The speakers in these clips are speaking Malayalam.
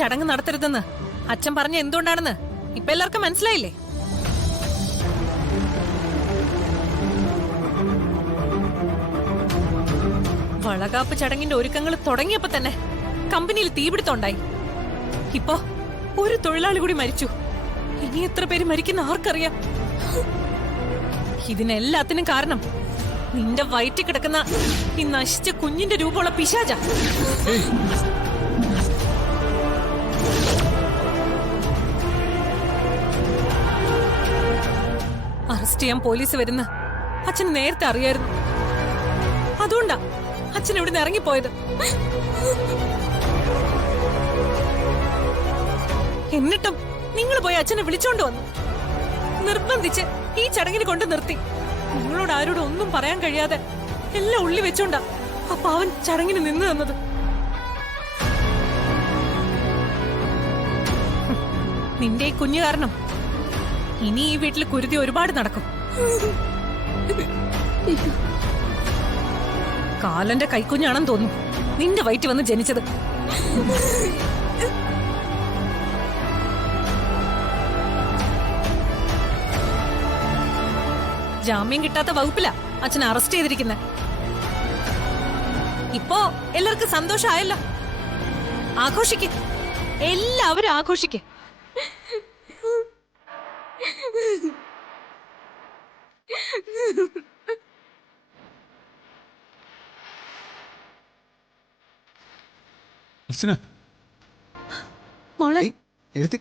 ചടങ്ങ് നടത്തരുതെന്ന് അച്ഛൻ പറഞ്ഞ എന്തുകൊണ്ടാണെന്ന് ഇപ്പൊ എല്ലാവർക്കും മനസ്സിലായില്ലേ? വളകാപ്പ് ചടങ്ങിന്റെ ഒരുക്കങ്ങൾ തുടങ്ങിയപ്പോ തന്നെ കമ്പനിയിൽ തീപിടുത്തമുണ്ടായി. ഇപ്പോ ഒരു തൊഴിലാളി കൂടി മരിച്ചു. ഇനി എത്ര പേര് മരിക്കുന്ന ആർക്കറിയാം? ഇതിനെല്ലാത്തിനും കാരണം നിന്റെ വയറ്റിൽ കിടക്കുന്ന ഈ നശിച്ച കുഞ്ഞിന്റെ രൂപമുള്ള പിശാച. അറസ്റ്റ് ചെയ്യാൻ പോലീസ് വരുന്ന അച്ഛന് നേരത്തെ അറിയായിരുന്നു. അതുകൊണ്ടാ അച്ഛൻ ഇവിടുന്ന് ഇറങ്ങിപ്പോയത്. എന്നിട്ടും നിങ്ങൾ പോയി അച്ഛനെ വിളിച്ചോണ്ട് വന്നു. നിർബന്ധിച്ച് ഈ ചടങ്ങിന് കൊണ്ട് നിർത്തി. നിങ്ങളോട് ആരോടും ഒന്നും പറയാൻ കഴിയാതെ എല്ലാം ഉള്ളി വെച്ചോണ്ടാ ആ പാവൻ ചടങ്ങിന് നിന്ന് തന്നത്. നിന്റെ ഈ കുഞ്ഞു കാരണം ഇനി ഈ വീട്ടിൽ കുരുതി ഒരുപാട് നടക്കും. കാലന്റെ കൈക്കുഞ്ഞാണെന്ന് തോന്നുന്നു നിന്റെ വയറ്റിൽ വന്ന് ജനിച്ചത്. ജാമ്യം കിട്ടാത്ത വകുപ്പിലാ അച്ഛൻ അറസ്റ്റ് ചെയ്തിരിക്കുന്നത്. ഇപ്പോ എല്ലാവർക്കും സന്തോഷമായല്ലോ. ആഘോഷിക്ക്, എല്ലാവരും ആഘോഷിക്ക്. മോളെ ഏട്ടത്തി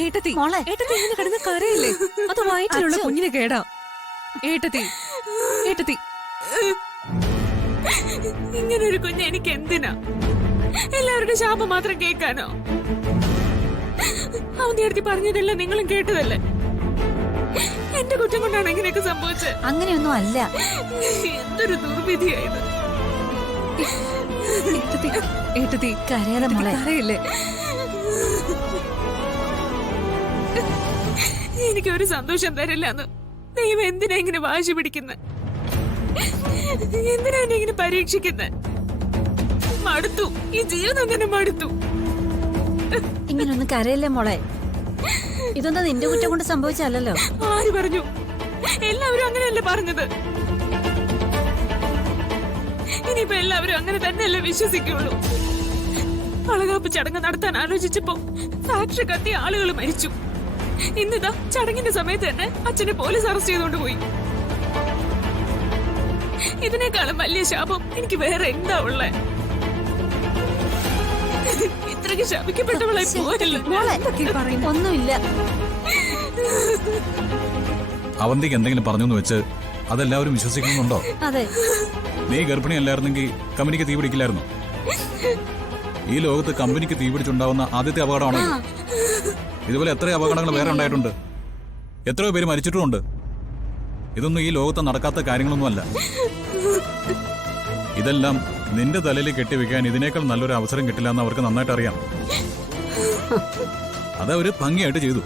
ഏട്ടത്തി ഇങ്ങനെ കിടന്ന് കരയില്ലേ? അത് വയറ്റിലുള്ള കുഞ്ഞിനെ കേടാ. ഏട്ടത്തി ഏട്ടത്തി ഇങ്ങനൊരു കുഞ്ഞ് എനിക്ക് എന്തിനാ? എല്ലാവരുടെ ശാപം മാത്രം കേൾക്കാനോ? അവന്റെ പറഞ്ഞതെല്ലാം നിങ്ങളും കേട്ടതല്ലേ? എന്റെ കുറ്റം കൊണ്ടാണ് ഇങ്ങനെയൊക്കെ സംഭവിച്ചത്. അങ്ങനെയൊന്നും അല്ല. എന്തൊരു ദുർവിധിയായത്. ഏട്ടത്തി കരയാതെ മോളെ. കരയില്ലേ? എനിക്കൊരു സന്തോഷം തരില്ലെന്ന് ദൈവം എന്തിനാ ഇങ്ങനെ വാശി പിടിക്കുന്നത്? എന്തിനാ എന്നെ ഇങ്ങനെ പരീക്ഷിക്കുന്നത്? മടുത്തു, ഈ ജീവിതം തന്നെ മടുത്തു. ഇങ്ങനൊന്നും കരയല്ലേ മോളെ. ഇതൊന്നും നിന്റെ കുറ്റം കൊണ്ട് സംഭവിച്ചല്ലോ. ആര് പറഞ്ഞു? എല്ലാവരും അങ്ങനെയല്ലേ പറഞ്ഞത്. ഇനിയിപ്പോ എല്ലാവരും അങ്ങനെ തന്നെയല്ലേ വിശ്വസിക്കുള്ളൂ. വളകാപ്പ് ചടങ്ങ് നടത്താൻ ആലോചിച്ചപ്പോ ഫാക്ടറി കത്തിയ ആളുകൾ മരിച്ചു. ഇന്നിതാ ചടങ്ങിന്റെ സമയത്ത് തന്നെ അച്ഛനെ പോലീസ് അറസ്റ്റ് ചെയ്തുകൊണ്ട് പോയി. ഇതിനേക്കാളും വലിയ ശാപം എനിക്ക് വേറെ എന്താ ഉള്ളേ? ഇത്രയ്ക്ക് ശപിക്കപ്പെട്ടവളെ ഒന്നുമില്ല. അവന്തിക്ക് എന്തെങ്കിലും പറഞ്ഞു വെച്ച് അതെല്ലാവരും വിശ്വസിക്കുന്നുണ്ടോ? അതെ. നീ ഗർഭിണിയല്ലായിരുന്നെങ്കിൽ കമ്പനിക്ക് തീ പിടിക്കില്ലായിരുന്നു. ഈ ലോകത്ത് കമ്പനിക്ക് തീ പിടിച്ചുണ്ടാവുന്ന ആദ്യത്തെ അപകടമാണോ? ഇതുപോലെ എത്ര അപകടങ്ങൾ വേറെ ഉണ്ടായിട്ടുണ്ട്. എത്രയോ പേര് മരിച്ചിട്ടുമുണ്ട്. ഇതൊന്നും ഈ ലോകത്ത് നടക്കാത്ത കാര്യങ്ങളൊന്നുമല്ല. ഇതെല്ലാം നിന്റെ തലയിൽ കെട്ടിവെക്കാൻ ഇതിനേക്കാൾ നല്ലൊരു അവസരം കിട്ടില്ല എന്ന് അവർക്ക് നന്നായിട്ട് അറിയാം. അതവര് ഭംഗിയായിട്ട് ചെയ്തു.